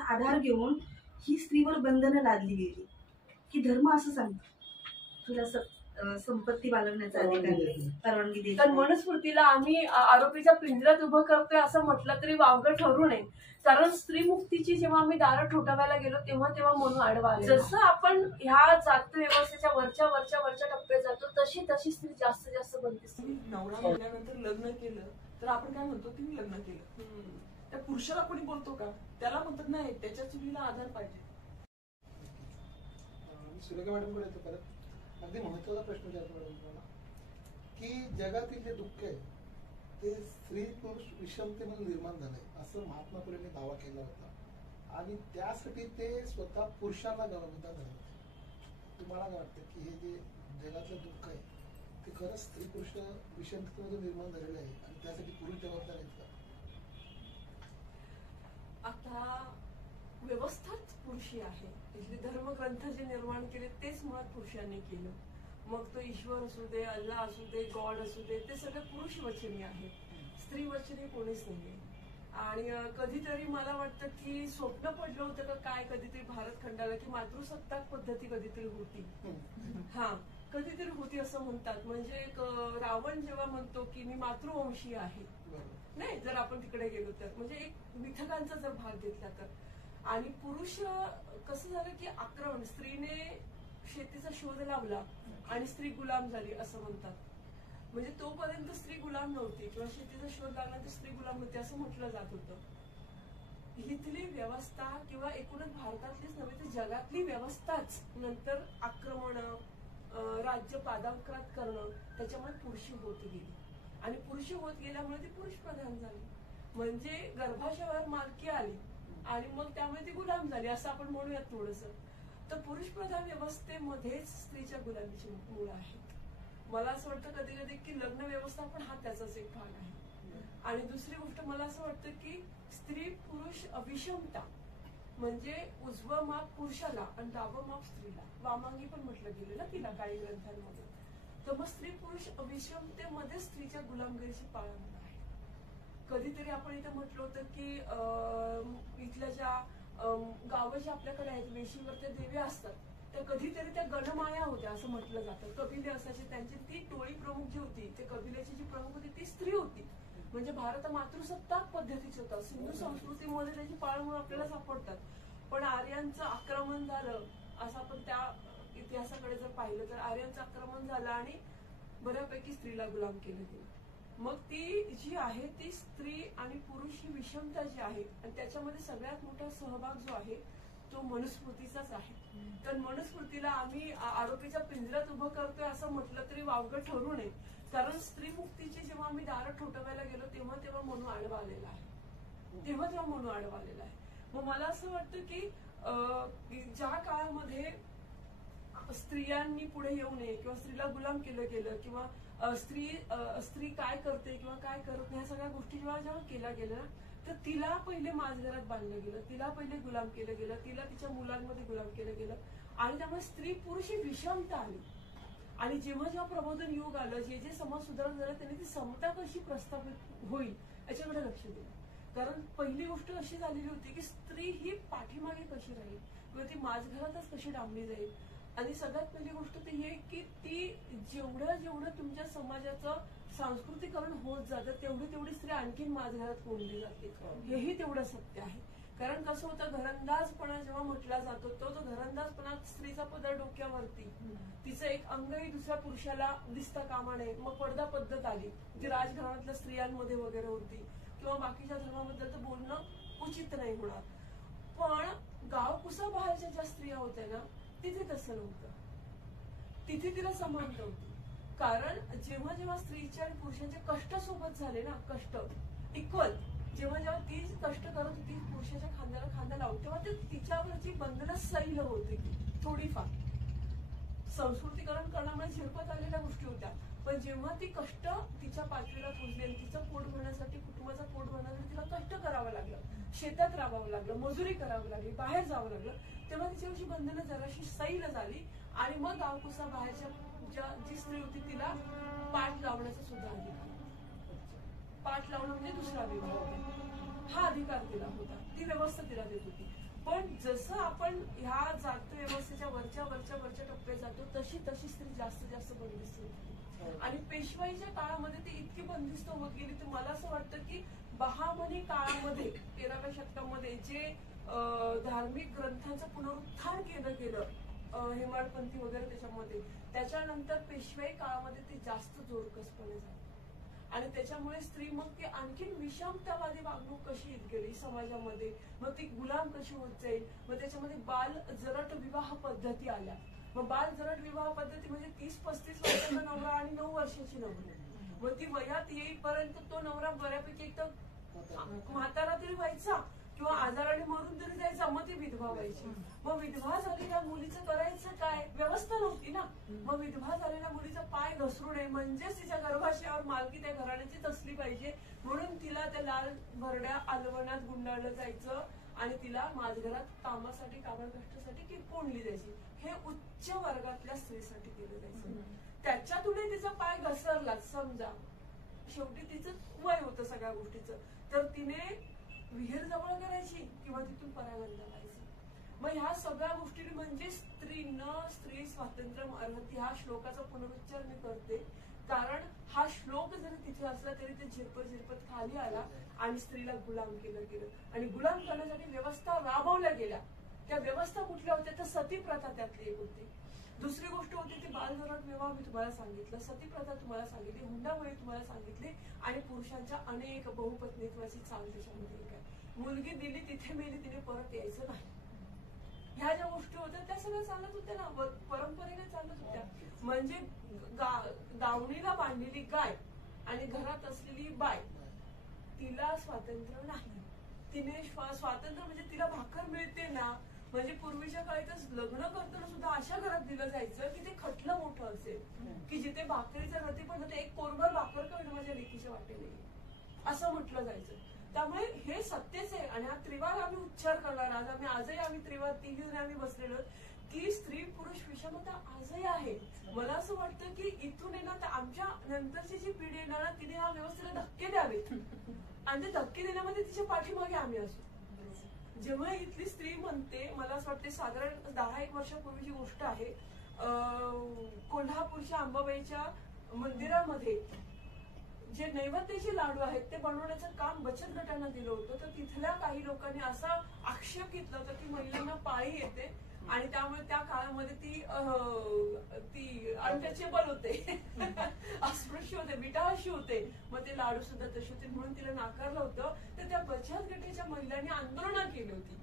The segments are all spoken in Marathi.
आधार घेऊन ही स्त्रीवर बंधनं लादली गेली की धर्म असं सांगतो तुला संपत्ती बाळगण्याचा अधिकार परवानगी देते. तर मनुस्मृतीला आम्ही आरोपीच्या पिंजऱ्यात उभं करतोय असं म्हटलं तरी वावगं ठरू नये. कारण स्त्री मुक्तीची जेव्हा आम्ही दारं ठोठावायला गेलो तेव्हा म्हणून आडवा. जसं आपण ह्या जात व्यवस्थेच्या वरच्या टप्प्यात जातो तशी स्त्री जास्त बनते. नवरा म्हणल्यानंतर लग्न केलं तर आपण काय म्हणतो तुम्ही लग्न केलं, त्या पुरुषाला कोणी बोलतो का? त्याला म्हणतात नाही त्याच्या चुलीला आधार पाहिजे. सुरेखा मॅडम कडे परत अगदी महत्वाचा प्रश्न विचारतो मॅडम तुम्हाला की जगातील जे दुःख आहे ते स्त्री पुरुष विषमतेमध्ये निर्माण झालंय असं महात्मा फुलेंनी दावा केला होता आणि त्यासाठी ते स्वतः पुरुषांना गौरवता झाले. तुम्हाला काय वाटतं की हे जे जगातलं दुःख आहे ते खरंच स्त्री पुरुष विषमतेमध्ये निर्माण झालेलं आहे आणि त्यासाठी पुरुष जबाबदार आहेत का? आता व्यवस्थाच पुरुषी आहे. इथले धर्मग्रंथ जे निर्माण केले तेच मुळात पुरुषांनी केलं. मग तो ईश्वर असू दे, अल्लाह असू दे, गॉड असू दे, ते सगळे पुरुष वचनी आहे. स्त्री वचनी कोणीच नाहीये. आणि कधीतरी मला वाटतं की स्वप्न पडलं होतं का काय कधीतरी भारत खंडाला की मातृसत्ताक पद्धती कधीतरी होती. कधीतरी होती असं म्हणतात. म्हणजे रावण जेव्हा म्हणतो की मी मातृवंशी आहे, नाही जर आपण तिकडे गेलो तर म्हणजे एक मिथकांचा जर भाग घेतला तर. आणि पुरुष कसं झालं की आक्रमण, स्त्रीने शेतीचा शोध लावला आणि स्त्री गुलाम झाली असं म्हणतात. म्हणजे तोपर्यंत स्त्री गुलाम नव्हती किंवा शेतीचा शोध लागल्यानंतर स्त्री गुलाम होती असं म्हटलं जात होतं. इथली व्यवस्था किंवा एकूणच भारतातलीच नव्हे तर जगातली व्यवस्थाच नंतर आक्रमण, राज्य पादाक्रांत करणं त्याच्यामुळे पुरुषी होत गेली. आणि पुरुषी होत गेल्यामुळे ती पुरुष प्रधान झाली. म्हणजे गर्भाशयावर मालकी आली आणि मग त्यामुळे ती गुलाम झाली असं आपण म्हणूयात थोडंसं. तर पुरुष प्रधान व्यवस्थेमध्येच स्त्रीच्या गुलामीची मूळ आहेत. मला असं वाटतं कधी कधी की लग्न व्यवस्थापन हा त्याचाच एक भाग आहे. आणि दुसरी गोष्ट मला असं वाटतं की स्त्री पुरुष अविषमता म्हणजे उजवं माप पुरुषाला आणि डावं माप स्त्रीला, वामांगी पण म्हटलं गेलं ना तिला काही ग्रंथांमध्ये. तर मग स्त्री पुरुष अविषमतेमध्ये स्त्रीच्या गुलामगिरीची पाळंमुळं आहे. कधीतरी आपण इथे म्हटलं होतं की इथल्या ज्या गावं जे आपल्याकडे आहेत वेशीवर त्या देव्या असतात त्या कधीतरी त्या गणमाया होत्या असं म्हटलं जातं. कबिले असायचे, त्यांची ती टोळी प्रमुख जी होती ते कबिलेची जी प्रमुख होती ती स्त्री होती. म्हणजे भारत मातृसत्ताक पद्धतीच होता. सिंधू संस्कृतीमध्ये त्याची पाळंमुळं आपल्याला सापडतात. पण आर्यांचं आक्रमण झालं असं आपण त्या इतिहासाकडे जर पाहिलं तर आर्यांचं आक्रमण झालं आणि बऱ्यापैकी स्त्रीला गुलाम केलं गेलं. मग ती जी आहे ती स्त्री आणि पुरुष ही विषमता जी आहे आणि त्याच्यामध्ये सगळ्यात मोठा सहभाग जो आहे तो मनुस्मृतीचाच आहे. तर मनुस्मृतीला आम्ही आरोपीच्या पिंजऱ्यात उभं करतोय असं म्हटलं तरी वावगं ठरू नये. कारण स्त्री मुक्तीची जेव्हा आम्ही दारं ठोठावायला गेलो तेव्हा म्हणून आडवा आलेला आहे. तेव्हा म्हणून आडवा आलेला आहे. मग मला असं वाटतं की ज्या काळामध्ये स्त्रियांनी पुढे येऊ नये किंवा स्त्रीला गुलाम केलं गेलं किंवा स्त्री काय करते किंवा काय करत नाही ह्या सगळ्या गोष्टी जेव्हा केल्या गेल्या तर तिला पहिले माझघरात बांधलं गेलं, तिला पहिले गुलाम केलं गेलं, तिला तिच्या मुलांमध्ये गुलाम केलं गेलं आणि त्यामुळे स्त्री पुरुष ही विषमता आली. आणि जेव्हा प्रबोधन युग आलं, जे समाज सुधारण झालं त्यांनी ती समता कशी प्रस्थापित होईल याच्याकडे लक्ष दिलं. कारण पहिली गोष्ट अशी झालेली होती की स्त्री ही पाठीमागे कशी राहील किंवा ती माझघरातच कशी डांबली जाईल. आणि सगळ्यात पहिली गोष्ट ती हे की ती जेवढं तुमच्या समाजाचं सांस्कृतिकरण होत जातं तेवढी स्त्री आणखीन माझघरात कोंडली जाते. हेही तेवढं सत्य आहे. कारण कसं होतं घरंदाजपणा जेव्हा म्हटला जातो तो घरंदाजपणा स्त्रीचा पदर डोक्यावरती, तिचं एक अंगही दुसऱ्या पुरुषाला दिसता कामा नये. मग पडदा पद्धत आली जी राजघराण्यातल्या स्त्रियांमध्ये वगैरे होती किंवा बाकीच्या धर्माबद्दल तर बोलणं उचित नाही होणार. पण गावकुसा बाहेरच्या ज्या स्त्रिया होत्या ना तिथे तसं नव्हतं. तिथे तिला समानता होती. कारण जेव्हा स्त्रीच्या आणि पुरुषांचे कष्ट सोबत झाले ना, कष्ट इक्वल, जेव्हा ती कष्ट करत होती पुरुषाच्या खांद्याला खांदा लावून तेव्हा ते तिच्यावरची बंधनं सैल होती थोडीफार. संस्कृतीकरण करण्यामुळे झिरपत आलेल्या गोष्टी होत्या. पण जेव्हा ती कष्ट तिच्या पातळीला पोहोचली आणि तिचं पोट भरण्यासाठी, कुटुंबाचं पोट भरण्यासाठी तिला कष्ट करावं लागलं, शेतात राबावं लागलं, मजुरी करावी लागली, बाहेर जावं लागलं, तेव्हा तिच्यावरची बंधनं जराशी सैल झाली. आणि मग गावकुसा बाहेरच्या जी स्त्री होती तिला पाठ लावण्याचा सुद्धा अधिकार, पाठ लावणं म्हणजे दुसरा विवाह हा अधिकार तिला होता. ती व्यवस्था तिला देत होती. पण जसं आपण ह्या जात व्यवस्थेच्या वरच्या वरच्या वरच्या टप्प्यात जातो तशी तशी स्त्री जास्त जास्त बंदिस्त होती आणि पेशवाईच्या काळामध्ये ती इतकी बंदिस्त होत गेली तर मला असं वाटतं की बहामनी काळामध्ये 13व्या शतकामध्ये जे धार्मिक ग्रंथांचं पुनरुत्थान केलं गेलं हेमाडपंथी वगैरे त्याच्यामध्ये त्याच्यानंतर पेशवाई काळामध्ये ती जास्त जोरकसपणे झाली आणि त्याच्यामुळे स्त्री मग ती आणखी विषमतावादी वागणूक कशी येत गेली समाजामध्ये मग ती गुलाम कशी होत जाईल मग त्याच्यामध्ये बाल जरट विवाह पद्धती आल्या मग बाल जरट विवाह पद्धती म्हणजे 30-35 वर्षाचा नवरा आणि 9 वर्षाची नवरी मग ती वयात येईपर्यंत तो नवरा बऱ्यापैकी एक तर म्हातारा तरी व्हायचा किंवा आजाराने मरून तरी जायचा मग ती विधवा व्हायची मग विधवा झालेल्या मुलीचं करायचं काय व्यवस्था नव्हती ना मग विधवा झालेल्या मुलीचा पाय घसरू नये म्हणजेच तिच्या गर्भाशयावर मालकी त्या घराण्याचीच असली पाहिजे म्हणून तिला त्या लाल भरड्या अलवणात गुंडाळलं जायचं आणि तिला माझघरात कामासाठी कामासाठी कोंडली जायची हे उच्च वर्गातल्या स्त्रीसाठी केलं जायचं त्याच्यातूनही तिचा पाय घसरला समजा शेवटी तिचं वय होतं सगळ्या गोष्टीचं तर तिने विहीर जवळ करायची किंवा तिथून परागंध करायची मग ह्या सगळ्या गोष्टी म्हणजे स्त्री स्वातंत्र्य अर्हती ह्या श्लोकाचा पुनरुच्चार मी करते कारण हा श्लोक जरी तिथे असला तरी ते झिरपत खाली आला आणि स्त्रीला गुलाम केलं गेलं आणि गुलाम करण्यासाठी व्यवस्था राबवल्या गेल्या त्या व्यवस्था कुठल्या होत्या तर सती प्रथा त्यातली एक होती दुसरी गोष्ट होती ती बालजरट विवाह मी तुम्हाला सांगितलं सती प्रथा तुम्हाला सांगितली हुंडाबळी तुम्हाला सांगितली आणि पुरुषांच्या अनेक बहुपत्नीत्वाची चाल त्याच्यामध्ये एक आहे मुलगी दिली तिथे मेली तिने परत यायचं नाही ह्या ज्या गोष्टी होत्या त्या सगळ्या चालत होत्या ना परंपरेने चालत होत्या म्हणजे दावणीला बांधलेली गाय आणि घरात असलेली बाय तिला स्वातंत्र्य नाही तिने स्वातंत्र्य म्हणजे तिला भाकर मिळते ना म्हणजे पूर्वीच्या काळातच लग्न करताना सुद्धा अशा घरात दिलं जायचं की ते खटलं मोठं असेल की जिथे भाकरीचं रती पण होते एक कोरभर भाकर का माझ्या लेकीच्या वाटेने असं म्हटलं जायचं त्यामुळे हे सत्यच आहे आणि हा त्रिवार आम्ही उच्चार करणार आजही आम्ही त्रिवार तिघी आम्ही बसलेलो की स्त्री पुरुष विषमता आजही आहे मला असं वाटतं की इथून येणार तर आमच्या नंतरची जी पिढी येणार ना तिने ह्या व्यवस्थेला धक्के द्यावेत आणि ते धक्के देण्यामध्ये तिच्या पाठीमागे आम्ही असू जेव्हा इथली स्त्री म्हणते मला असं वाटते साधारण 10-1 वर्षापूर्वीची गोष्ट आहे कोल्हापूरच्या अंबाबाईच्या मंदिरामध्ये जे नैवेद्याचे लाडू आहेत ते बनवण्याचं काम बचत गटांना दिलं होतं तर तिथल्या काही लोकांनी असा आक्षेप घेतला होता की महिलांना पाळी येते आणि त्यामुळे त्या काळामध्ये ती अनटचेबल होते अस्पृश्य होते बिटाळशी होते मग ते लाडू सुद्धा तसे होते म्हणून तिला नाकारलं होतं तर त्या बचत गटाच्या महिलांनी आंदोलनं केली होती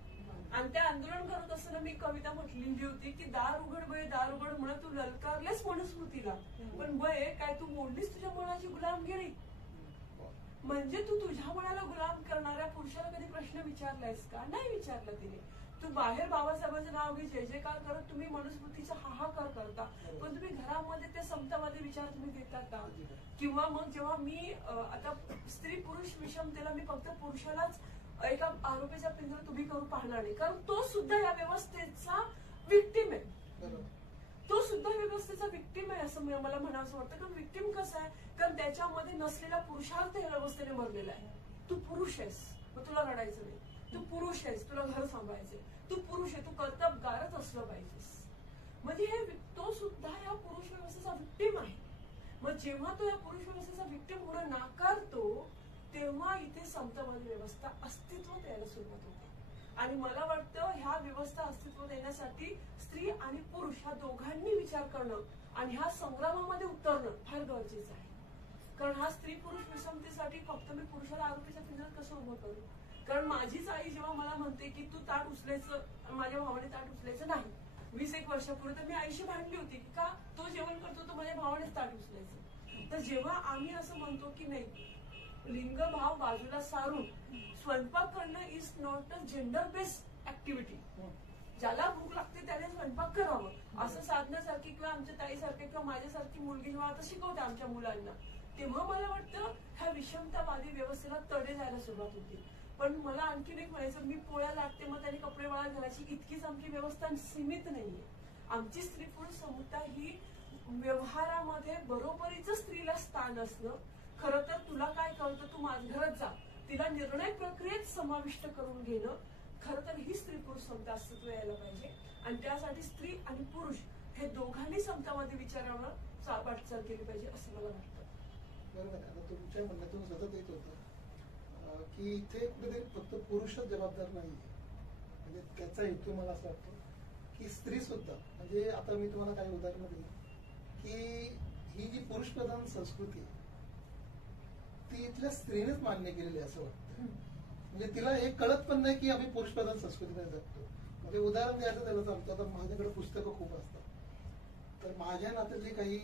आणि त्या आंदोलन करत असताना मी कविता लिहिली होती की दार उघड बये दार उघड म्हणून तू ललकारलेस मनुस्मृतीला पण बये काय तू मोडलीस तुझ्या मनाची गुलामगिरी म्हणजे तू तुझ्या मनाला गुलाम करणाऱ्या पुरुषाला कधी प्रश्न विचारलायस का नाही विचारला तिने तू बाहेर बाबासाहेबांचं नाव घे जय जयकार करत तुम्ही मनुस्मृतीचा हाहाकार करता पण तुम्ही घरामध्ये ते समतावादी विचार तुम्ही देता का किंवा मग जेव्हा मी आता स्त्री पुरुष विषमतेला मी फक्त पुरुषालाच एका आरोपीचा पिंजरा तुम्ही करू पाहणार नाही कारण तो सुद्धा या व्यवस्थेचा विक्टिम आहे तो सुद्धा व्यवस्थेचा विक्टिम आहे असं मला म्हणावं वाटतं कारण विक्टिम कसं आहे कारण त्याच्यामध्ये नसलेला पुरुषार्थ या व्यवस्थेने भरलेला आहे तू पुरुष आहेस मग तुला रडायचं नाही तू पुरुष आहेस तुला घर सांभाळायचंय तू पुरुष आहे तू कर्तबगारच असलं पाहिजेस म्हणजे हे तो सुद्धा या पुरुष व्यवस्थेचा विक्टिम आहे मग जेव्हा तो या पुरुष व्यवस्थेचा विक्टिम होणं नाकारतो तेव्हा इथे समतावादी व्यवस्था अस्तित्वात यायला सुरुवात होते आणि मला वाटतं ह्या व्यवस्था अस्तित्वात येण्यासाठी स्त्री आणि पुरुष ह्या दोघांनी विचार करणं आणि ह्या संग्रामामध्ये उतरणं फार गरजेचं आहे कारण हा स्त्री पुरुष विषमतेसाठी फक्त मी पुरुषाला आरोपीच्या पिंजऱ्यात कसं उभं करू कारण माझीच आई जेव्हा मला म्हणते की तू ताट उचलायचं माझ्या भावाने ताट उचलायचं नाही 20-1 वर्षापूर्वी तर मी आईशी भांडली होती की का तो जेवण करतो तो माझ्या भावानेच ताट उचलायचं तर जेव्हा आम्ही असं म्हणतो की नाही लिंगभाव बाजूला सारून स्वयंपाक करणं is not a gender based activity ज्याला भूक लागते त्याने स्वयंपाक करावं असं साधण्यासारखी किंवा आमच्या ताईसारखी किंवा माझ्यासारखी मुलगी जेव्हा आता शिकवते आमच्या मुलांना तेव्हा मला वाटतं ह्या विषमतावादी व्यवस्थेला तडे जायला सुरुवात होती पण मला आणखीन एक म्हणायचं मी पोळ्या लागते मग त्याने कपडे वाळत घालायची इतकीच आमची व्यवस्था सीमित नाहीये आमची स्त्री पुरुष समता ही व्यवहारामध्ये बरोबरीचं स्त्रीला स्थान असणं खरं तर तुला काय कळतं तू माझ्या घरात जा तिला निर्णय प्रक्रियेत समाविष्ट करून घेणं खरं तर ही स्त्री पुरुष समता अस्तित्व यायला पाहिजे आणि त्यासाठी स्त्री आणि पुरुष हे दोघांनी समतामध्ये विचारावर वाटचाल केली पाहिजे असं मला वाटतं. बरोबर आहे. आता तुमच्या म्हणण्यातून सतत येत होतं की इथे कुठेतरी फक्त पुरुषच जबाबदार नाहीये. म्हणजे त्याचा हेतू मला असं वाटतो की स्त्री सुद्धा, म्हणजे आता मी तुम्हाला काही उदाहरणं दिली की ही जी पुरुष प्रधान संस्कृती आहे ती इथल्या स्त्रीनेच मान्य केलेली आहे असं वाटतं. म्हणजे तिला हे कळत पण नाही की आम्ही पुरुष प्रधान संस्कृतीमध्ये जगतो. म्हणजे उदाहरण द्यायचं त्याला सांगतो, आता माझ्याकडे पुस्तकं खूप असतात, तर माझ्या नात्यातली काही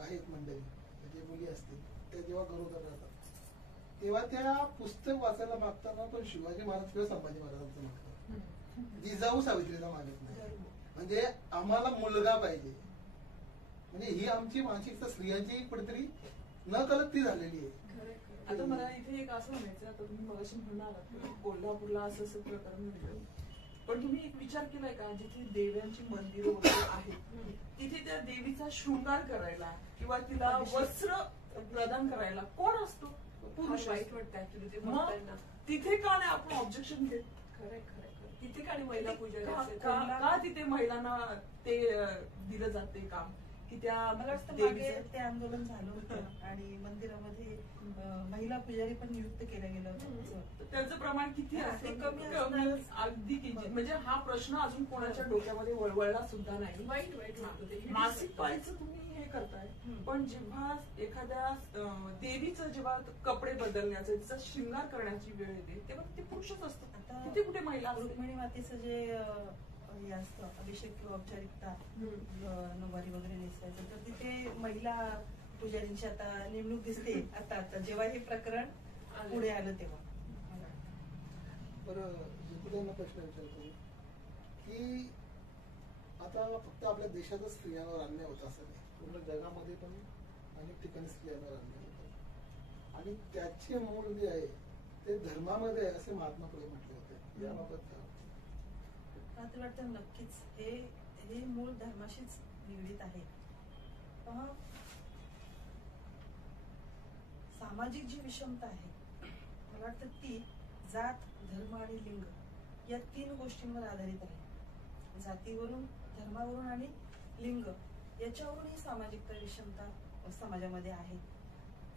आहेत मंडळी, म्हणजे मुली असतील, त्या जेव्हा गरोदर राहतात तेव्हा त्या पुस्तक वाचायला मागताना पण शिवाजी महाराज किंवा संभाजी महाराजांचं मागतात, जिजाऊ सावित्रीचा मागत नाही. म्हणजे आम्हाला मुलगा पाहिजे. म्हणजे ही आमची मानसिकता स्त्रियांची कुठेतरी न कळत ती झालेली आहे. आता मला इथे एक असं म्हणायचं, आता तुम्ही मगाशी म्हणणार कोल्हापूरला असं प्रकरण म्हणलं, पण तुम्ही एक विचार केलाय का जिथे देव्यांची मंदिरं वगैरे आहेत तिथे त्या देवीचा शृंगार करायला किंवा तिला वस्त्र प्रदान करायला कोण असतो? पुरुष. वाईट वाटतं ऍक्च्युली ते मग बघताना. तिथे का नाही आपण ऑब्जेक्शन घेत? खरंय तिथे का नाही महिला पूजा का तिथे महिलांना ते दिलं जाते काम की त्या मला वाटतं मागे ते आंदोलन झालं होतं आणि मंदिरामध्ये महिला पुजारी पण नियुक्त केल्या गेल्या होत्या. त्याचं प्रमाण किती ते कमी अगदी किंचित. म्हणजे हा प्रश्न अजून कोणाच्या डोक्यामध्ये वळवळला सुद्धा नाही. वाईट वाटतं ते. मासिक पाळीचं तुम्ही हे करताय, पण जेव्हा एखाद्या देवीचं जेव्हा कपडे बदलण्याचं तिचा शृंगार करण्याची वेळ येते तेव्हा ते पुरुषच असतात. आता तिथे कुठे महिला असते? रुक्मिणी मातेचं जे हे असतं अभिषेक किंवा औपचारिकता नऊवारी वगैरे नेसायचं, तर तिथे महिला पुजारींची आता नेमणूक दिसते. आता जेव्हा हे प्रकरण पुढे आलं तेव्हा. बरं, ज्योतिताईंना प्रश्न विचारतो की आता फक्त आपल्या देशातच स्त्रियांवर अन्याय होत असं नाही, पूर्ण जगामध्ये पण अनेक ठिकाणी स्त्रियांवर अन्याय होतात आणि त्याचे मूळ जे आहे ते धर्मामध्ये आहे असे महात्मा फुले म्हटले होते. याबाबत मला वाटतं नक्कीच हे मूळ धर्माशीच निगडीत आहे. सामाजिक जी विषमता आहे मला वाटतं ती जात, धर्म आणि लिंग या 3 गोष्टींवर आधारित आहे. जातीवरून, धर्मावरून आणि लिंग याच्यावरून ही सामाजिक विषमता समाजामध्ये आहे.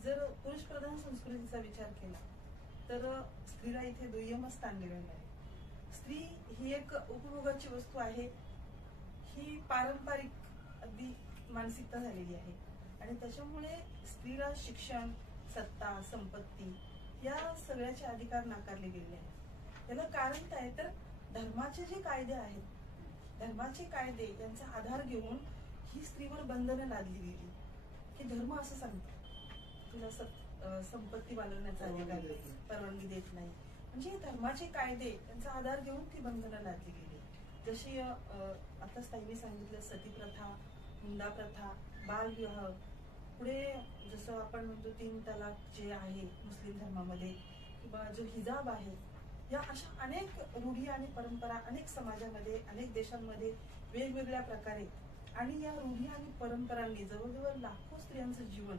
जर पुरुष प्रधान संस्कृतीचा विचार केला तर स्त्रीला इथे दुय्यम स्थान दिलेलं आहे. स्त्री ही एक उपभोगाची वस्तू आहे. ही पारंपरिक अगदी मानसिकता झालेली आहे आणि त्याच्यामुळे स्त्रीला शिक्षण, सत्ता, संपत्ती या सगळ्याचे अधिकार नाकारले गेलेले आहेत. याला कारण काय तर धर्माचे जे कायदे आहेत, धर्माचे कायदे यांचा आधार घेऊन ही स्त्रीवर बंधनं लादली गेली की धर्म असं सांगतो तुला संपत्ती बाळगण्याचा अधिकार परवानगी देत नाही. म्हणजे धर्माचे कायदे यांचा आधार घेऊन ती बंधनं लादली गेली. जशी आता ताईंनी सांगितलं सती प्रथा, हुंडा प्रथा, बालविवाह, पुढे जसं आपण म्हणतो 3 तलाक जे आहे मुस्लिम धर्मामध्ये किंवा जो हिजाब आहे, या अशा अनेक रूढी आणि परंपरा अनेक समाजामध्ये, अनेक देशांमध्ये वेगवेगळ्या प्रकारे आणि या रूढी आणि परंपरांनी जवळजवळ लाखो स्त्रियांचं जीवन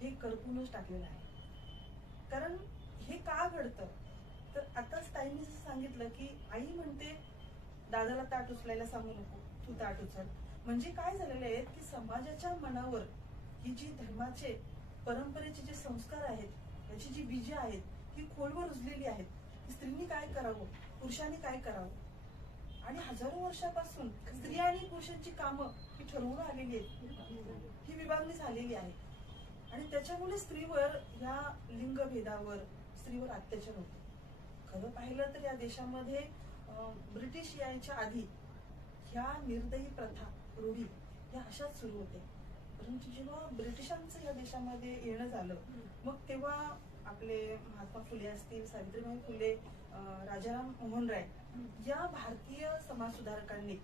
हे करपूनच टाकलेलं आहे. कारण हे का घडतं तर आताच ताईंनी सांगितलं की आई म्हणते दादाला ताट उचलायला सांगू नको, तू ताट उचल. म्हणजे काय झालेलं आहे की समाजाच्या मनावर ही जी धर्माचे, परंपरेचे जे संस्कार आहेत, याची जी बीजे आहेत ही खोलवर रुजलेली आहेत. स्त्रीनी काय करावं, पुरुषांनी काय करावं आणि हजारो वर्षापासून स्त्रिया आणि पुरुषांची कामं ही ठरवून आलेली आहेत. ही विभागणी झालेली आहे आणि त्याच्यामुळे स्त्रीवर ह्या लिंगभेदावर स्त्रीवर अत्याचार होतो. खरं पाहिलं तर या देशामध्ये ब्रिटिश यायच्या आधी ह्या निर्दयी प्रथा, रूढी या अशाच सुरू होत्या. परंतु जेव्हा ब्रिटिशांचं या देशामध्ये येणं झालं मग तेव्हा आपले महात्मा फुले असतील, सावित्रीबाई फुले, राजाराम मोहन राय या भारतीय समाज सुधारकांनी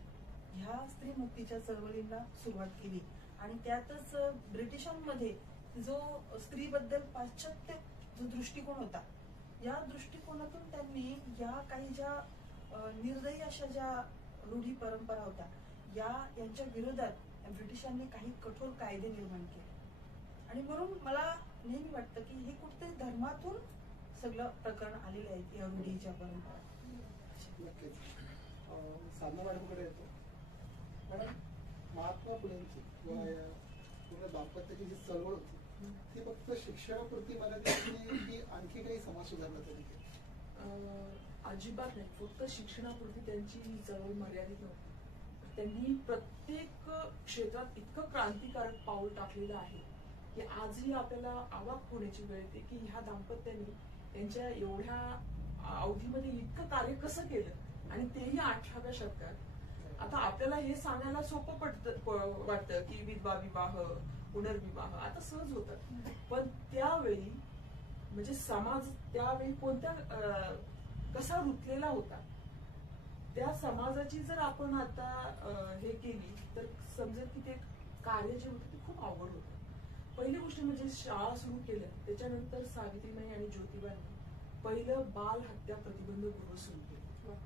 ह्या स्त्री मुक्तीच्या चळवळींना सुरुवात केली आणि त्यातच ब्रिटिशांमध्ये जो स्त्रीबद्दल पाश्चात्य जो दृष्टिकोन होता, या दृष्टिकोनातून त्यांनी या काही ज्या निर्दयी अशा ज्या रूढी परंपरा होत्या यांच्या विरोधात ब्रिटिशांनी काही कठोर कायदे निर्माण केले. आणि म्हणून मला नेहमी वाटतं की हे कुठेतरी धर्मातून सगळं प्रकरण आलेलं आहे या रूढीच्या परंपरा. पाहिजे. नक्कीच. साधना मॅडमकडे येतो. मॅडम, महात्मा फुलेंची किंवा या पूर्ण दाम्पत्याची जी चळवळ होती ती फक्त शिक्षणापुरती मर्यादित होती की आणखी काही समाज सुधारण्यासाठी केली? अजिबात नाही. फक्त शिक्षणापुरती त्यांची ही चळवळ मर्यादित नव्हती. त्यांनी प्रत्येक क्षेत्रात इतकं क्रांतिकारक पाऊल टाकलेलं आहे की आजही आपल्याला अवाक होण्याची वेळ येते की ह्या दाम्पत्याने त्यांच्या एवढ्या अवधीमध्ये इतकं कार्य कसं केलं, आणि तेही 18व्या शतकात. आता आपल्याला हे सांगायला सोपं वाटतं की विधवा विवाह, पुनर्विवाह आता सहज होतात, पण त्यावेळी म्हणजे समाज त्यावेळी कसा रुतलेला होता, त्या समाजाची जर आपण आता हे केली तर समजेल की ते कार्य जे होतं ते खूप अवघड होतं. पहिली गोष्ट म्हणजे शाळा सुरू केल्या, त्याच्यानंतर सावित्रीबाई आणि ज्योतिबांनी पहिलं बाल हत्या प्रतिबंध गृह सुरू केलं.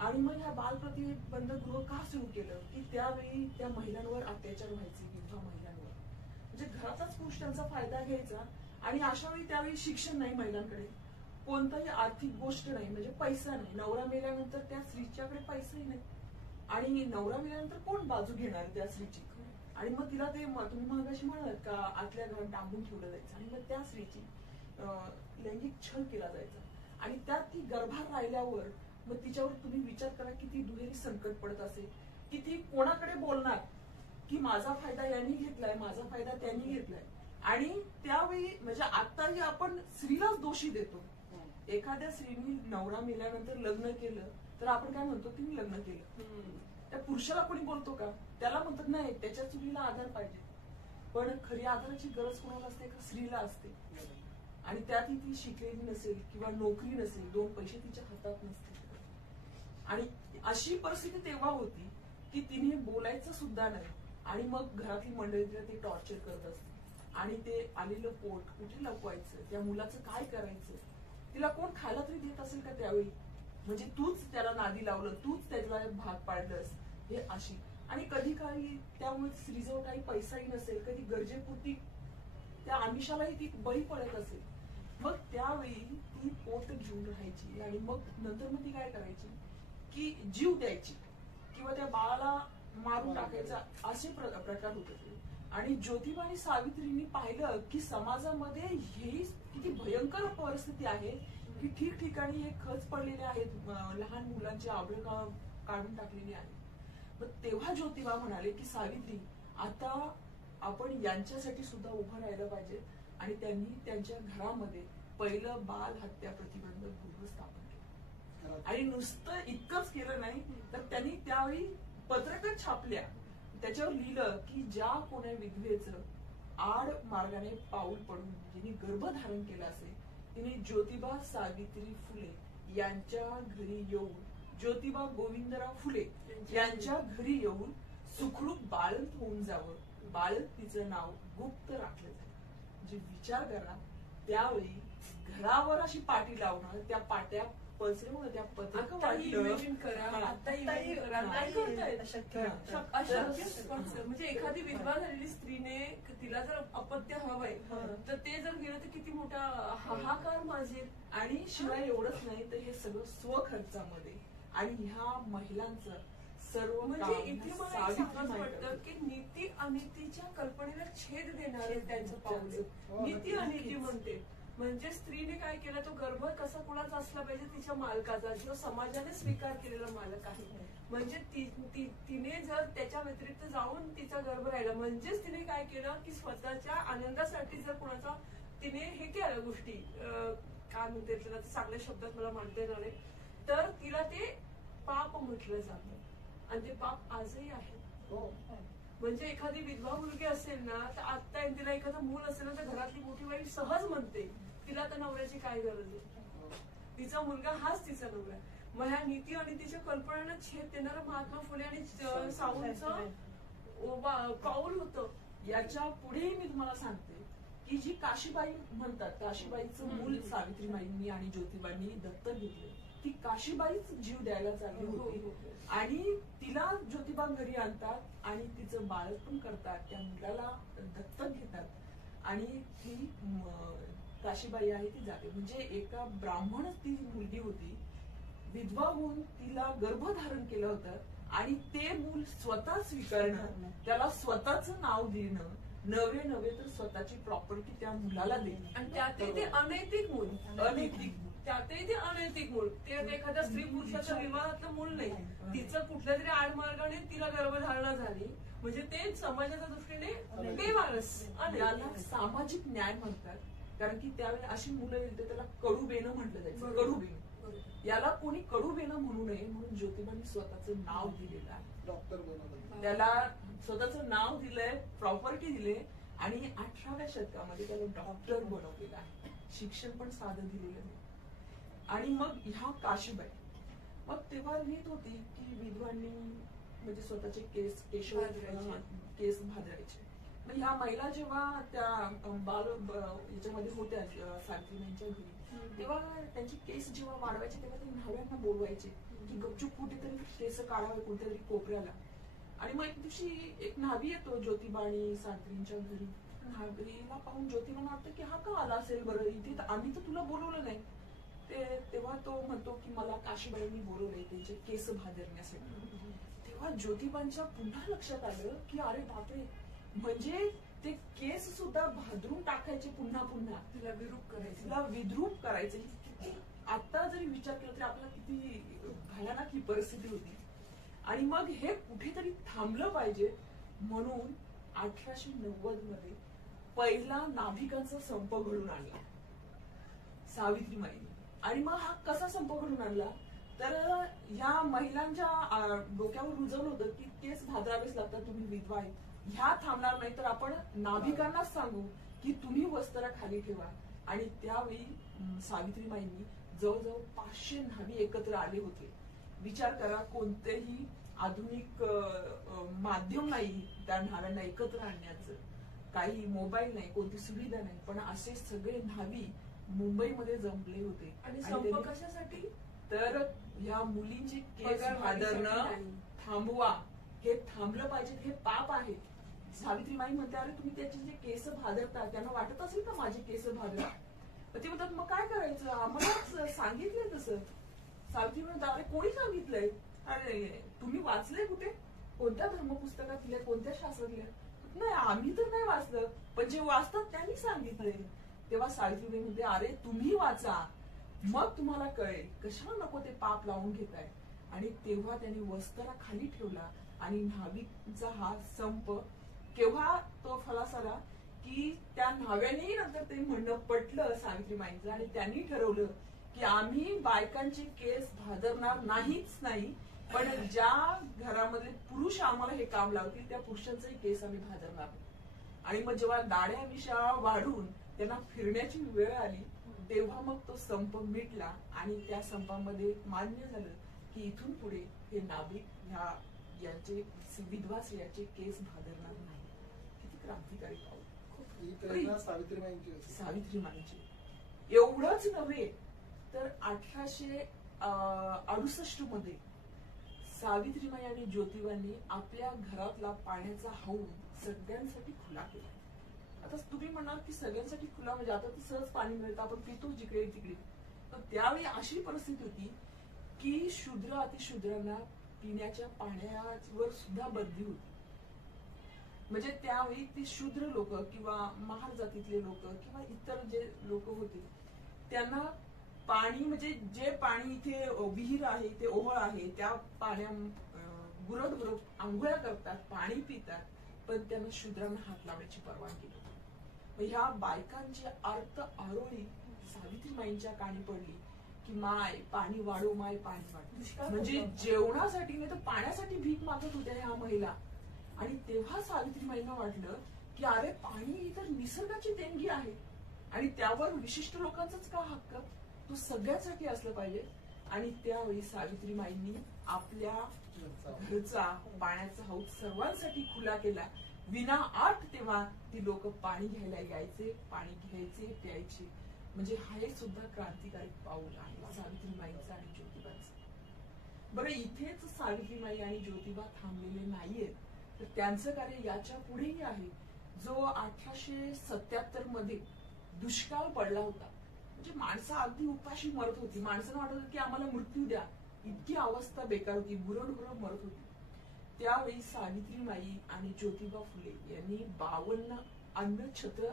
आणि मग ह्या बाल प्रतिबंध गृह का सुरू केलं की त्यावेळी त्या महिलांवर अत्याचार व्हायचे, विधवा महिलांवर, म्हणजे घरातच पुरुष त्यांचा फायदा घ्यायचा. आणि अशा वेळी त्यावेळी शिक्षण नाही, महिलांकडे कोणताही आर्थिक गोष्ट नाही, म्हणजे पैसा नाही. नवरा मेल्यानंतर त्या स्त्रीच्याकडे पैसाही नाही, आणि नवरा मेल्यानंतर कोण बाजू घेणार त्या स्त्रीची. आणि मग तिला ते तुम्ही मगाशी म्हणालात का आतल्या घरात डांबून ठेवलं जायचं, आणि मग त्या स्त्रीची लैंगिक छळ केला जायचा. आणि त्यात ती गर्भात राहिल्यावर मग तिच्यावर तुम्ही विचार करा की ती दुहेरी संकट पडत असेल की ती कोणाकडे बोलणार की माझा फायदा यांनी घेतलाय, माझा फायदा त्यांनी घेतलाय. आणि त्यावेळी म्हणजे आताही आपण स्त्रीलाच दोषी देतो. एखाद्या स्त्रीने नवरा मेल्यानंतर लग्न केलं तर आपण काय म्हणतो, तिने लग्न केलं. त्या पुरुषाला कोणी बोलतो का? त्याला म्हणतात नाही त्याच्या चुलीला आधार पाहिजे. पण खरी आधाराची गरज कोणाला असते का? स्त्रीला असते. आणि त्यातही ती शिकलेली नसेल किंवा नोकरी नसेल, 2 पैसे तिच्या हातात नसतील, आणि अशी परिस्थिती तेव्हा होती की तिने बोलायचं सुद्धा नाही. आणि मग घरातली मंडळी तिला ते टॉर्चर करत असते, आणि ते आलेलं पोट कुठे लपवायचं, त्या मुलाचं काय करायचं, तिला कोण खायला तरी देत असेल का त्यावेळी? म्हणजे तूच त्याला नादी लावलं, तूच त्याला भाग पाडलंस, हे अशी. आणि कधी काही त्यामुळे स्त्रीजवळ काही पैसाही नसेल, कधी गरजेपुरती त्या आमिषालाही ती बळी पडत असेल. मग त्यावेळी ती पोट घेऊन राहायची, आणि मग नंतर मग ती काय करायची की जीव द्यायची किंवा त्या बाळाला मारून टाकायचा, असे प्रकार होत होते. आणि ज्योतिबा आणि सावित्रींनी पाहिलं की समाजामध्ये ही किती भयंकर परिस्थिती आहे की ठिकठिकाणी हे खच पडलेले आहेत, लहान मुलांची आबरू काढून टाकलेली आहे. मग तेव्हा ज्योतिबा म्हणाले की सावित्री, आता आपण यांच्यासाठी सुद्धा उभं राहायला पाहिजे. आणि त्यांनी त्यांच्या घरामध्ये पहिलं बाल हत्या प्रतिबंध गृह स्थापन केलं. आणि नुसतं इतकंच केलं नाही तर त्यांनी त्यावेळी पत्रकं छापल्या, त्याच्यावर लिहिलं की ज्या कोण्या विधवेचं आड मार्गाने पाऊल पडून जिने गर्भधारण केलं असेल तिने ज्योतिबा सावित्री फुले यांच्या घरी येऊन, ज्योतिबा गोविंदराव फुले यांच्या घरी येऊन सुखरूप बाळंत होऊन जावं, बाळंत तिचं नाव गुप्त राखलं जाईल. म्हणजे विचार करा, त्यावेळी घरावर अशी पाटी लावणं, त्या पाट्या पसरवणं, त्या पत्रकं इमॅजिन करा, आता इमॅजिन करा, नाही करतायत. म्हणजे एखादी विधवा झालेली स्त्रीने तिला जर अपत्य हवंय तर ते जर गेलं तर किती मोठा हाहाकार माजेल. आणि शिवाय एवढंच नाही तर हे सगळं स्वखर्चामध्ये, आणि ह्या महिलांचं सर्व म्हणजे इथे मला एक सांगायचं वाटतं की नीती अनितीच्या कल्पनेला छेद देणार त्यांचं पाऊल. नीती अनिती म्हणते म्हणजे स्त्रीने काय केलं, तो गर्भ कसा कुणाचा असला पाहिजे, तिच्या मालकाचा, जो समाजाने स्वीकार केलेला मालक आहे. म्हणजे तिने जर त्याच्या व्यतिरिक्त जाऊन तिचा गर्भ राहिला, म्हणजेच तिने काय केलं की स्वतःच्या आनंदासाठी जर कुणाचा तिने हे केलं गोष्टी, काय म्हणते त्याला चांगल्या शब्दात मला मानता येणार नाही, तर तिला ते पाप म्हटलं जातं. आणि ते पाप आजही आहे. म्हणजे एखादी विधवा मुलगी असेल ना तर आता तिला एखादं मूल असेल ना तर घरातली मोठी बाई सहज म्हणते तिला तर नवऱ्याची काय गरज आहे, तिचा मुलगा हाच तिचा नवरा. मग ह्या नीती आणि तिच्या कल्पनेला छेद देणारा महात्मा फुले आणि सावंतचं पाऊल होतं. याच्या पुढेही मी तुम्हाला सांगते की जी काशीबाई म्हणतात, काशीबाईचं मूल सावित्रीबाईंनी आणि ज्योतिबांनी दत्तक घेतलं, ती काशीबाईच जीव द्यायला चालली होती. आणि तिला ज्योतिबा घरी आणतात आणि तिचं बाळक पण करतात, त्या मुलाला दत्तक घेतात, आणि ती काशीबाई आहे ती जाते. म्हणजे एका ब्राह्मणच ती मुलगी होती विधवा होऊन तिला गर्भधारण केलं होतं आणि ते मूल स्वतः स्वीकारणं, त्याला स्वतःचं नाव देणं, नवे नवे तर स्वतःची प्रॉपर्टी त्या मुलाला देणं, आणि त्यातही ते अनैतिक मूल, अनैतिक मूल. त्यातही ते अनैतिक मूल, ते एखाद्या स्त्री पुरुषाच्या विवाहातलं मूल नाही, तिचं कुठल्या तरी आडमार्गाने तिला गर्भधारणा झाली, म्हणजे ते समाजाच्या दृष्टीने बेवारस. याला सामाजिक न्याय म्हणतात, कारण की त्यावेळी अशी मुलं येईल तर त्याला कडू बेणं म्हटलं जायचं. कडू बेणं, याला कोणी कडू बेणं म्हणू नये म्हणून ज्योतिबांनी स्वतःचं नाव दिलेलं आहे. डॉक्टर बनवलं. त्याला स्वतःचं नाव दिलंय, प्रॉपर्टी दिले आणि 18व्या शतकामध्ये त्याला डॉक्टर बनवलेलं आहे. शिक्षण पण साधं दिलेलं नाही. आणि मग ह्या काशीबाई मग तेव्हा लिहित होती की विधवांनी म्हणजे स्वतःचे केस केस भादरायचे. मग ह्या महिला जेव्हा त्या बाल याच्यामध्ये होत्या सावित्रीबाईंच्या घरी, तेव्हा त्यांची केस जेव्हा वाढवायचे तेव्हा ते न्हाव्यांना बोलवायचे की गपचूप कुठेतरी केस काढावे कोणत्या तरी कोपऱ्याला. आणि मग एक दिवशी एक न्हावी येतो ज्योतिबा आणि सावित्रींच्या घरी. न्हावीला पाहून ज्योतिबांना वाटतं की हा का आला असेल बरं इथे, आम्ही तर तुला बोलवलं नाही. तेव्हा तो म्हणतो की मला काशीबाईंनी बोलवलंय त्यांचे केस भादरण्यासाठी. तेव्हा ज्योतिबांच्या पुन्हा लक्षात आलं की अरे बापरे, म्हणजे ते केस सुद्धा भादरून टाकायचे पुन्हा पुन्हा, तिला विरूप करायचं, तिला विद्रूप करायचे. किती आता जरी विचार केला तरी आपल्याला किती भयानक ही परिस्थिती होती. आणि मग हे कुठेतरी थांबलं पाहिजे म्हणून 1890 मध्ये पहिला नाभिकांचा संप घडून आणला सावित्रीमाईंनी. आणि मग हा कसा संप घडून आणला तर ह्या महिलांच्या डोक्यावर रुजवलं होतं की केस भादरावेच लागतात, तुम्ही विधवा आहेत, ह्या थांबणार नाही तर आपण नाभिकांनाच सांगू की तुम्ही वस्त्र खाली ठेवा. आणि त्यावेळी सावित्रीमाईंनी जवळजवळ 500 न्हावी एकत्र आले होते. विचार करा, कोणतेही आधुनिक माध्यम नाही त्या न्हाव्यांना एकत्र आणण्याचं, काही मोबाईल नाही, कोणती सुविधा नाही, पण असे सगळे न्हावी मुंबईमध्ये जमले होते. आणि संप कशासाठी तर या मुलींचे केस भादरणं थांबवा, हे थांबलं पाहिजे, हे पाप आहे. सावित्रीबाई म्हणते अरे तुम्ही त्याचे जे केस भादरता त्यांना वाटत असेल का माझे केस भादरा, ते म्हणतात मग काय करायचं, आम्हाला सांगितलंय तसं. सावित्री म्हणतात अरे कोणी सांगितलंय, अरे तुम्ही वाचलंय कुठे, कोणत्या धर्मपुस्तकात लिहिलंय, कोणत्या शास्त्रात लिहिलंय, नाही आम्ही तर नाही वाचलं, पण जे वाचतात त्यांनी सांगितलंय. तेव्हा सावित्रीबाई म्हणते अरे तुम्ही वाचा मग तुम्हाला कळेल, कशाला नको ते पाप लावून घेताय. आणि तेव्हा त्यांनी वस्त्र खाली ठेवला आणि न्हावीचा हा संप केव्हा तो फलास आला की त्या न्हाव्यानेही नंतर ते म्हणणं पटलं सावित्रीबाईंचं आणि त्यांनी ठरवलं की आम्ही बायकांचे केस भादरणार नाहीच नाही, पण ज्या घरामध्ये पुरुष आम्हाला हे काम लावतील त्या पुरुषांचेही केस आम्ही भादरणार. आणि मग जेव्हा दाड्या विषा वाढून त्यांना फिरण्याची वेळ आली तेव्हा मग तो संप मिटला आणि त्या संपामध्ये मान्य झालं की इथून पुढे हे नाभिक यांचे विधवा स्त्रियांचे केस भादरणार नाही. किती क्रांतिकारी पाऊल सावित्रीबाईंची. एवढंच नव्हे तर 1868 मध्ये सावित्रीबाई आणि ज्योतिबांनी आपल्या घरातला पाण्याचा हौद सगळ्यांसाठी खुला केला. आता तुम्ही म्हणाल की सगळ्यांसाठी खुला म्हणजे आता तर सहज पाणी मिळतं, आपण पितो जिकडे तिकडे. तर त्यावेळी अशी परिस्थिती होती की शूद्र अतिशूद्रांना पिण्याच्या पाण्यावर सुद्धा बंदी होती. म्हणजे त्यावेळी ते शूद्र लोक किंवा महार जातीतले लोक किंवा इतर जे लोक होते त्यांना पाणी म्हणजे जे पाणी इथे विहीर आहे, ते ओहळ आहे, त्या पाण्या गुरड गुरड आंघोळ्या करतात, पाणी पितात, पण त्यांना शूद्रांना हात लावण्याची परवानगी नव्हती. ह्या बायकांची अर्थ आरोळी सावित्रीबाईंच्या कानी पडली की माय पाणी वाढव, माय पाणी वाढव. म्हणजे जेवणासाठी नाही तर पाण्यासाठी भीक मागत होत्या ह्या महिला. आणि तेव्हा सावित्रीबाईंना वाटलं की अरे पाणी ही तर निसर्गाची देणगी आहे आणि त्यावर विशिष्ट लोकांचाच का हक्क, तो सगळ्यांसाठी असलं पाहिजे. आणि त्यावेळी सावित्रीबाईंनी आपल्या घरचा पाण्याचा हौद सर्वांसाठी खुला केला. विना आठ तेव्हा ती लोक पाणी घ्यायला यायचे, पाणी घ्यायचे, प्यायचे. म्हणजे हे सुद्धा क्रांतिकारी पाऊल आहे सावित्रीबाईंचं आणि ज्योतिबांचं. बरं इथेच सावित्रीबाई आणि ज्योतिबा थांबलेले नाहीयेत, तर त्यांचं कार्य याच्या पुढेही आहे. जो 1877 मध्ये दुष्काळ पडला होता, म्हणजे माणसं अगदी उपाशी मरत होती, माणसांना वाटत होतं की आम्हाला मृत्यू द्या, इतकी अवस्था बेकार होती, गुरढोरं मरत होती. त्यावेळी सावित्रीमाई आणि ज्योतिबा फुले यांनी 52 अन्नछत्र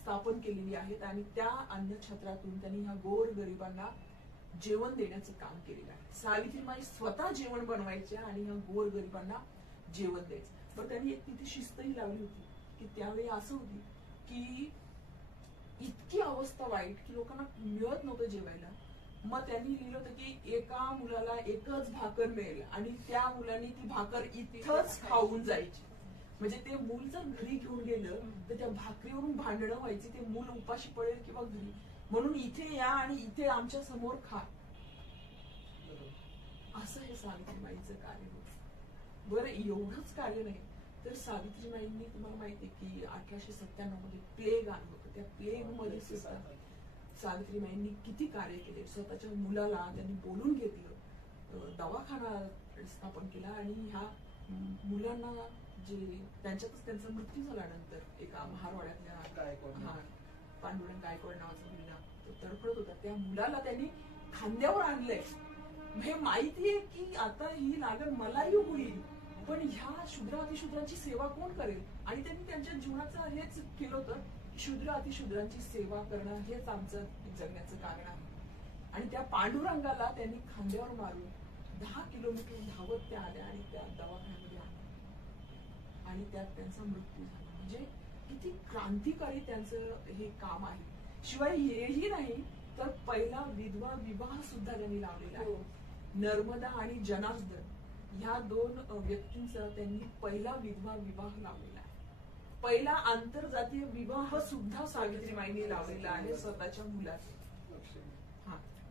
स्थापन केलेली आहेत आणि त्या अन्नछत्रातून त्यांनी ह्या गोर गरिबांना जेवण देण्याचं काम केलेलं आहे. सावित्रीमाई स्वतः जेवण बनवायच्या आणि ह्या गोर गरिबांना जेवण द्यायचं. पण त्यांनी एक तिथे शिस्तही लावली होती की त्यावेळी असं होती की इतकी अवस्था वाईट की लोकांना मिळत नव्हतं जेवायला. मग त्यांनी लिहिलं होतं की एका मुलाला एकच भाकर मिळेल आणि त्या मुलांनी ती भाकर इथंच खाऊन जायची. म्हणजे ते मूल जर घरी घेऊन गेलं तर त्या भाकरीवरून भांडणं व्हायची, ते मूल उपाशी पडेल किंवा घरी, म्हणून इथे या आणि इथे आमच्या समोर खा. असं हे सावित्रीमाईचं कार्य होतं. बरं, एवढंच कार्य नाही तर सावित्रीमाईंनी, तुम्हाला माहिती आहे की 1897 मध्ये प्लेग आलं होतं. त्या प्लेग मध्ये सुद्धा सावित्रीमाईंनी किती कार्य केले. स्वतःच्या मुलाला त्यांनी बोलून घेतलं, दवाखाना स्थापन केला आणि ह्या मुलांना जे त्यांच्यातच त्यांचा मृत्यू झाल्यानंतर एका महारवाड्यातल्या पांडुरंग गायकवाड नावाचा मुलगा तो तडफडत होता, त्या मुलाला त्यांनी खांद्यावर आणलंय. हे माहितीये की आता ही लागण मलाही होईल, पण ह्या शूद्र अतिशूद्रांची सेवा कोण करेल. आणि त्यांनी त्यांच्या जीवनाचं हेच केलं होतं की शूद्र अतिशूद्रांची सेवा करणं हेच आमचं जगण्याचं कारण आहे. आणि त्या पांडुरंगाला त्यांनी खांद्यावर मारून 10 किलोमीटर धावत त्या आल्या आणि त्या दवाखान्यामध्ये आल्या आणि त्यात त्यांचा मृत्यू झाला. म्हणजे किती क्रांतिकारी त्यांचं हे काम आहे. शिवाय हेही नाही तर पहिला विधवा विवाह सुद्धा त्यांनी लावलेला आहे. नर्मदा आणि जनार्दन ह्या 2 व्यक्तींचा त्यांनी पहिला विधवा विवाह लावलेला आहे. पहिला आंतरजातीय विवाह सुद्धा सावित्रीमाईंनी लावलेला आहे स्वतःच्या मुलाचा.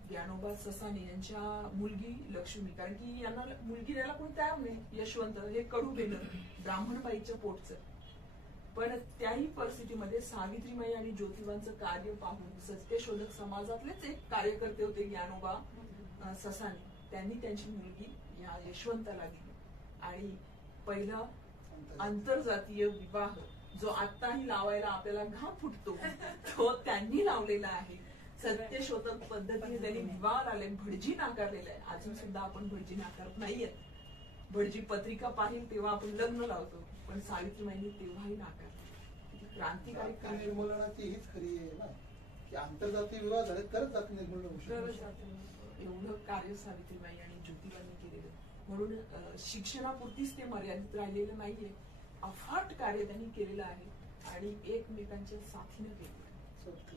ज्ञानोबा ससाने यांच्या मुलगी लक्ष्मी, कारण की यांना मुलगी द्यायला कोण तयार नाही. यशवंत हे कडू गेलं ब्राह्मणबाईच्या पोटचं. पण त्याही परिस्थितीमध्ये सावित्रीमाई आणि ज्योतिबांचं कार्य पाहून सत्यशोधक समाजातलेच एक कार्यकर्ते होते ज्ञानोबा ससाने, त्यांनी त्यांची मुलगी या यशवंताला दिली आणि पहिला आंतरजातीय विवाह जो आताही लावायला आपल्याला घाम फुटतो तो त्यांनी लावलेला आहे. सत्यशोधक पद्धतीने त्यांनी विवाह लावले. भटजी नाकारलेला आहे. अजून सुद्धा आपण भटजी नाकारत नाहीये. भटजी पत्रिका पाहिल तेव्हा आपण लग्न लावतो, पण सावित्रीमाईंनी तेव्हाही नाकारले. क्रांतिकारी निर्मूलनाची हीच खरी आहे ना की आंतरजातीय विवाह झाले तरच जाती निर्मूलन होऊ शकते. एवढं कार्य सावित्रीबाई आणि ज्योतिबांनी केलेलं. म्हणून शिक्षणापुरतीच ते मर्यादित राहिलेलं नाहीये. अफाट कार्य त्यांनी केलेलं आहे आणि एकमेकांच्या साथीनं केलेलं आहे.